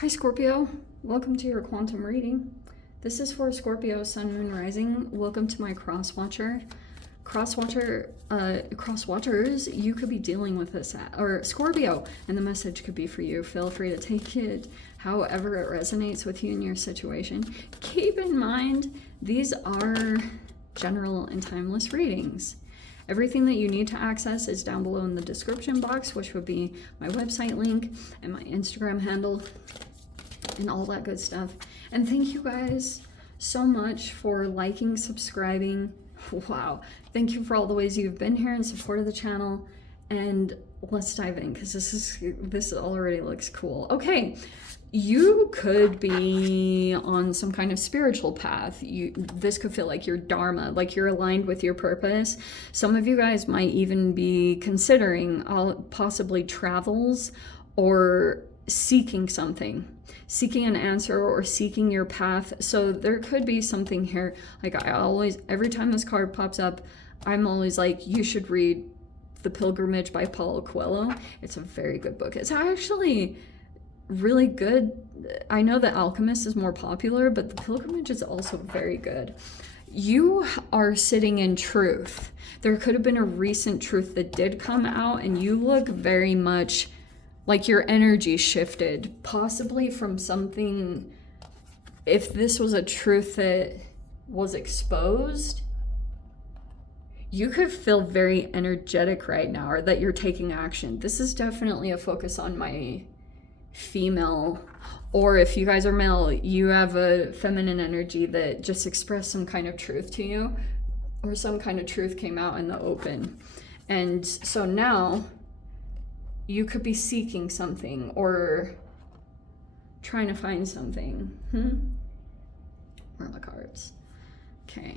Hi Scorpio, welcome to your quantum reading. This is for Scorpio, Sun, Moon, Rising. Welcome to my crosswatcher. Crosswatchers, you could be dealing with this, or Scorpio, and the message could be for you. Feel free to take it however it resonates with you in your situation. Keep in mind, these are general and timeless readings. Everything that you need to access is down below in the description box, which would be my website link and my Instagram handle and all that good stuff. And thank you guys so much for liking, subscribing. Wow. Thank you for all the ways you've been here and supported the channel. And let's dive in because this already looks cool. Okay. You could be on some kind of spiritual path. This could feel like your dharma, like you're aligned with your purpose. Some of you guys might even be considering possibly travels or seeking something, seeking an answer or seeking your path. So there could be something here. Like every time this card pops up, I'm always like, you should read The Pilgrimage by Paulo Coelho. It's a very good book. It's actually really good. I know The Alchemist is more popular, but The Pilgrimage is also very good. You are sitting in truth. There could have been a recent truth that did come out, and you look very much like your energy shifted, possibly from something. If this was a truth that was exposed, you could feel very energetic right now, or that you're taking action. This is definitely a focus on my female, or if you guys are male, you have a feminine energy that just expressed some kind of truth to you, or some kind of truth came out in the open. And so now you could be seeking something or trying to find something. Where are the cards? Okay.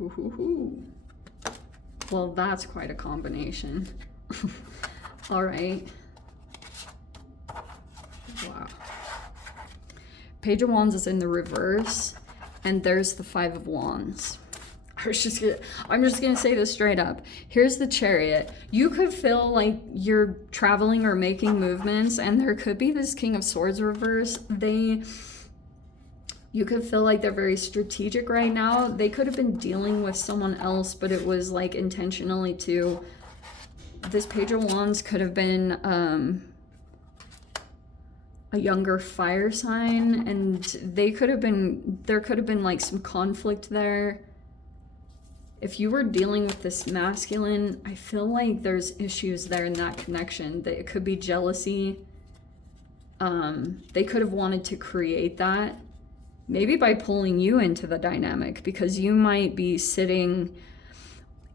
Ooh. Well, that's quite a combination. All right. Wow. Page of Wands is in the reverse, and there's the Five of Wands. I'm just gonna say this straight up. Here's the Chariot. You could feel like you're traveling or making movements, and there could be this King of Swords reverse. You could feel like they're very strategic right now. They could have been dealing with someone else, but it was like intentionally too. This Page of Wands could have been a younger fire sign, and there could have been like some conflict there. If you were dealing with this masculine, I feel like there's issues there in that connection. That it could be jealousy. They could have wanted to create that. Maybe by pulling you into the dynamic, because you might be sitting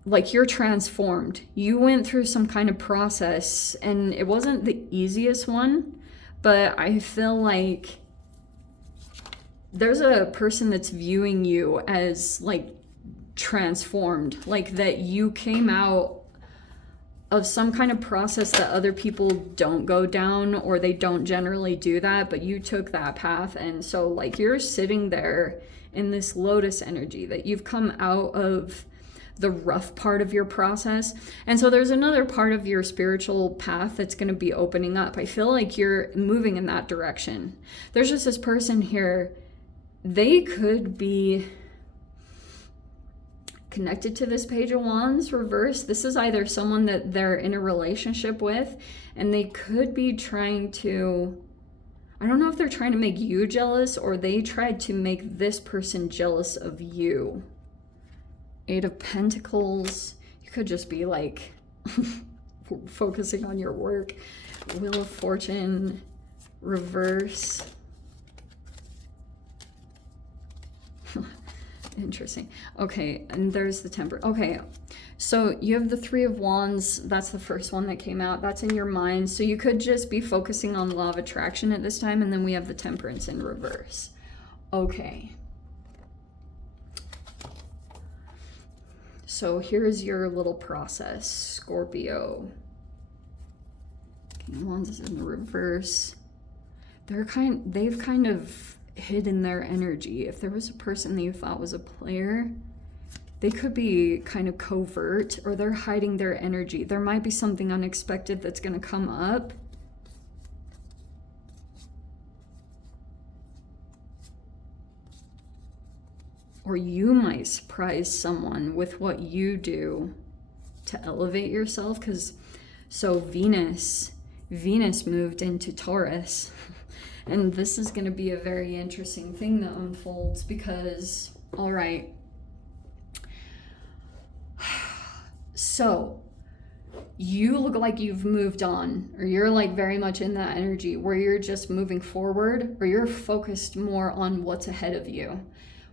like you're transformed. You went through some kind of process, and it wasn't the easiest one, but I feel like there's a person that's viewing you as like transformed, like that you came out of some kind of process that other people don't go down, or they don't generally do that, but you took that path. And so like you're sitting there in this lotus energy, that you've come out of the rough part of your process. And so there's another part of your spiritual path that's going to be opening up. I feel like you're moving in that direction. There's just this person here. They could be connected to this Page of Wands reverse. This is either someone that they're in a relationship with, and they could be trying to, I don't know if they're trying to make you jealous, or they tried to make this person jealous of you. Eight of Pentacles. You could just be like focusing on your work. Wheel of Fortune reverse. Interesting. Okay, and there's the Temperance. Okay, so you have the Three of Wands. That's the first one that came out. That's in your mind. So you could just be focusing on law of attraction at this time. And then we have the Temperance in reverse. Okay. So here's your little process, Scorpio. King of Wands is in the reverse. They've kind of hidden their energy. If there was a person that you thought was a player, they could be kind of covert, or they're hiding their energy. There might be something unexpected that's going to come up. Or you might surprise someone with what you do to elevate yourself. Because, so Venus moved into Taurus. And this is going to be a very interesting thing that unfolds because, all right. So you look like you've moved on, or you're like very much in that energy where you're just moving forward, or you're focused more on what's ahead of you,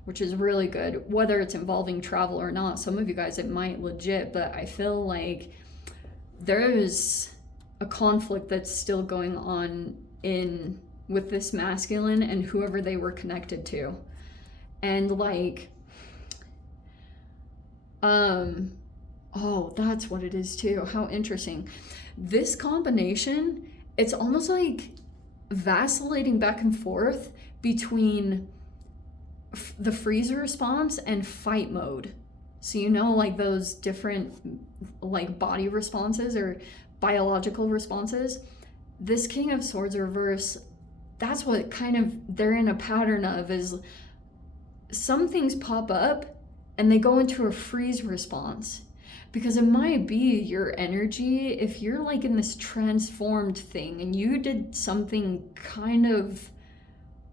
which is really good, whether it's involving travel or not. Some of you guys, it might legit, but I feel like there's a conflict that's still going on with this masculine and whoever they were connected to. And like, oh, that's what it is too. How interesting. This combination, it's almost like vacillating back and forth between the freeze response and fight mode. So you know, like those different like body responses or biological responses. This King of Swords reverse, that's what kind of they're in a pattern of, is some things pop up and they go into a freeze response. Because it might be your energy, if you're like in this transformed thing and you did something kind of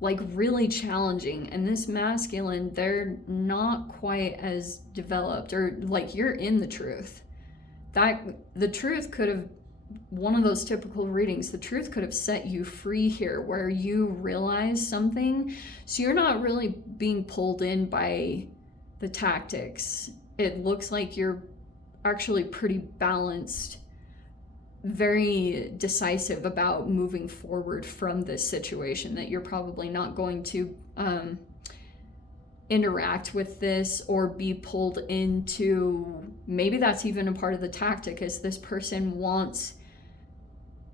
like really challenging, and this masculine, they're not quite as developed, or like you're in the truth. That the truth could have, one of those typical readings, the truth could have set you free here, where you realize something. So you're not really being pulled in by the tactics. It looks like you're actually pretty balanced, very decisive about moving forward from this situation, that you're probably not going to interact with this or be pulled into, maybe that's even a part of the tactic, is this person wants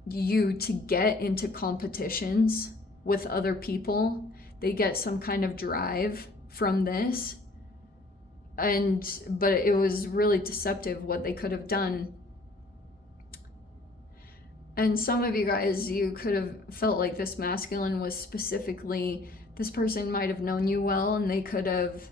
you to get into competitions with other people. They get some kind of drive from this. But it was really deceptive what they could have done. And some of you guys, you could have felt like this masculine was specifically, this person might have known you well, and they could have,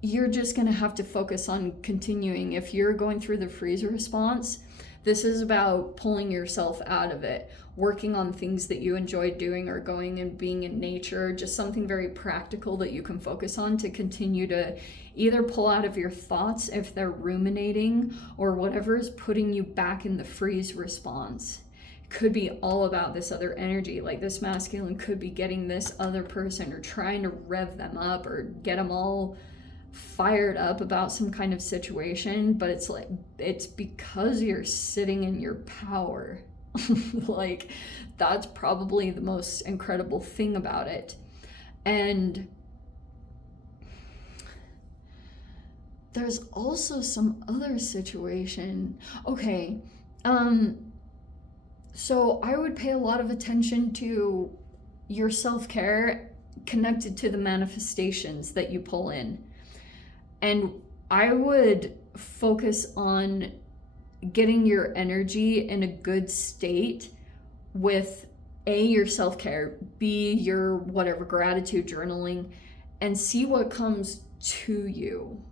you're just going to have to focus on continuing. If you're going through the freeze response, this is about pulling yourself out of it, working on things that you enjoy doing, or going and being in nature, just something very practical that you can focus on to continue to either pull out of your thoughts if they're ruminating, or whatever is putting you back in the freeze response. It could be all about this other energy. Like this masculine could be getting this other person, or trying to rev them up, or get them all fired up about some kind of situation, but it's like, it's because you're sitting in your power. Like, that's probably the most incredible thing about it. And there's also some other situation. Okay, so I would pay a lot of attention to your self-care connected to the manifestations that you pull in. And I would focus on getting your energy in a good state with A, your self-care, B, your whatever, gratitude journaling, and see what comes to you.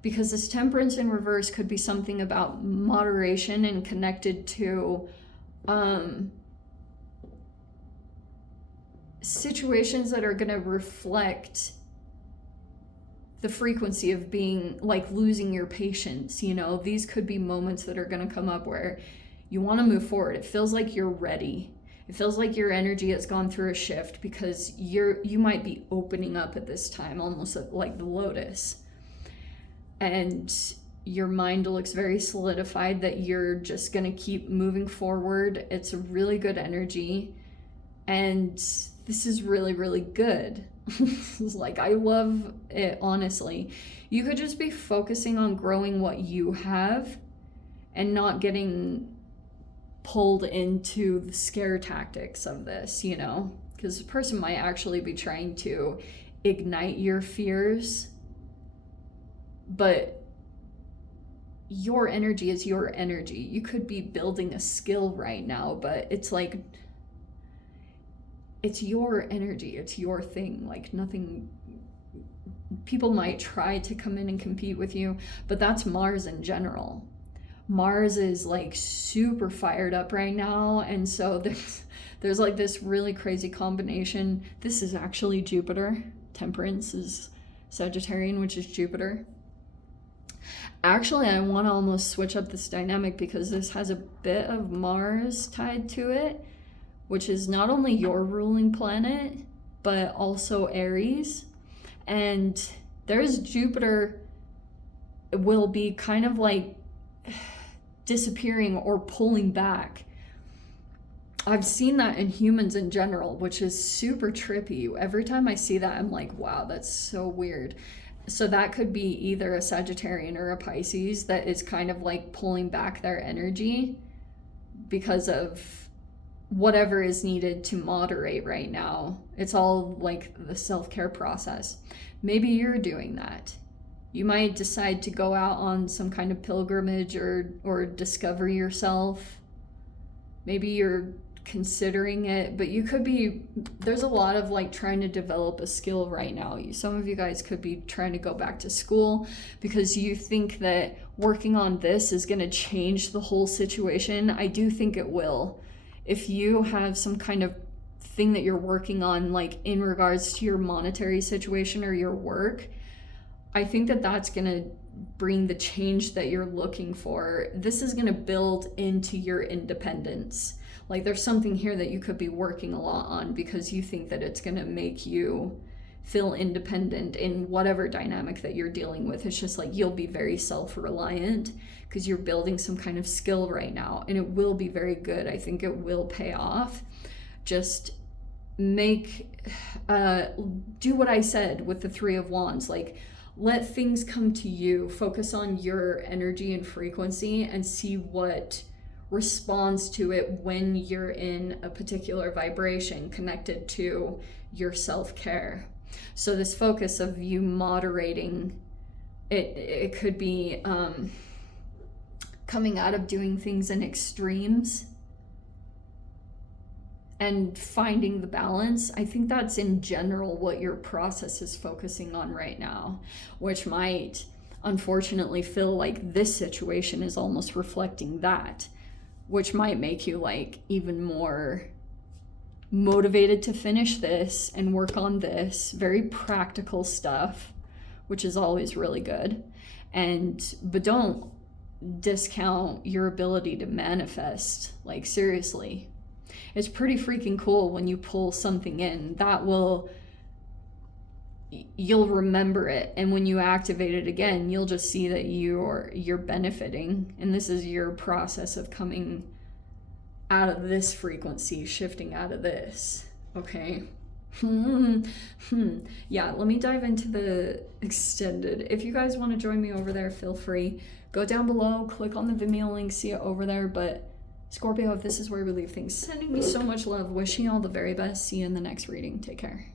Because this Temperance in reverse could be something about moderation and connected to situations that are going to reflect the frequency of being like losing your patience. You know, these could be moments that are going to come up where you want to move forward. It feels like you're ready. It feels like your energy has gone through a shift, because you might be opening up at this time, almost like the lotus. And your mind looks very solidified that you're just going to keep moving forward. It's a really good energy. And this is really, really good. Like, I love it, honestly. You could just be focusing on growing what you have and not getting pulled into the scare tactics of this, you know, because the person might actually be trying to ignite your fears, but your energy is your energy. You could be building a skill right now, but it's like, it's your energy, it's your thing. Like, nothing, people might try to come in and compete with you, but that's Mars in general. Mars is like super fired up right now, and so there's like this really crazy combination. This is actually Jupiter. Temperance is Sagittarian, which is Jupiter. Actually, I want to almost switch up this dynamic because this has a bit of Mars tied to it, which is not only your ruling planet, but also Aries. And there's Jupiter will be kind of like disappearing or pulling back. I've seen that in humans in general, which is super trippy. Every time I see that, I'm like, wow, that's so weird. So that could be either a Sagittarian or a Pisces that is kind of like pulling back their energy because of whatever is needed to moderate right now. It's all like the self-care process. Maybe you're doing that. You might decide to go out on some kind of pilgrimage or discover yourself. Maybe you're considering it, but you could be, there's a lot of like trying to develop a skill right now. Some of you guys could be trying to go back to school because you think that working on this is going to change the whole situation. I do think it will. If you have some kind of thing that you're working on, like in regards to your monetary situation or your work, I think that that's going to bring the change that you're looking for. This is going to build into your independence. Like, there's something here that you could be working a lot on because you think that it's going to make you feel independent in whatever dynamic that you're dealing with. It's just like you'll be very self-reliant because you're building some kind of skill right now, and it will be very good. I think it will pay off. Just do what I said with the Three of Wands. Like, let things come to you. Focus on your energy and frequency and see what responds to it when you're in a particular vibration connected to your self-care. So this focus of you moderating, it could be coming out of doing things in extremes and finding the balance. I think that's in general what your process is focusing on right now, which might unfortunately feel like this situation is almost reflecting that, which might make you like even more motivated to finish this and work on this very practical stuff, which is always really good. But don't discount your ability to manifest. Like, seriously, it's pretty freaking cool when you pull something in that you'll remember it, and when you activate it again, you'll just see that you're benefiting, and this is your process of coming out of this frequency, shifting out of this. Okay. Yeah, let me dive into the extended. If you guys want to join me over there, feel free. Go down below, click on the Vimeo link, see it over there. But Scorpio, if this is where we leave things, sending me so much love, wishing you all the very best. See you in the next reading. Take care.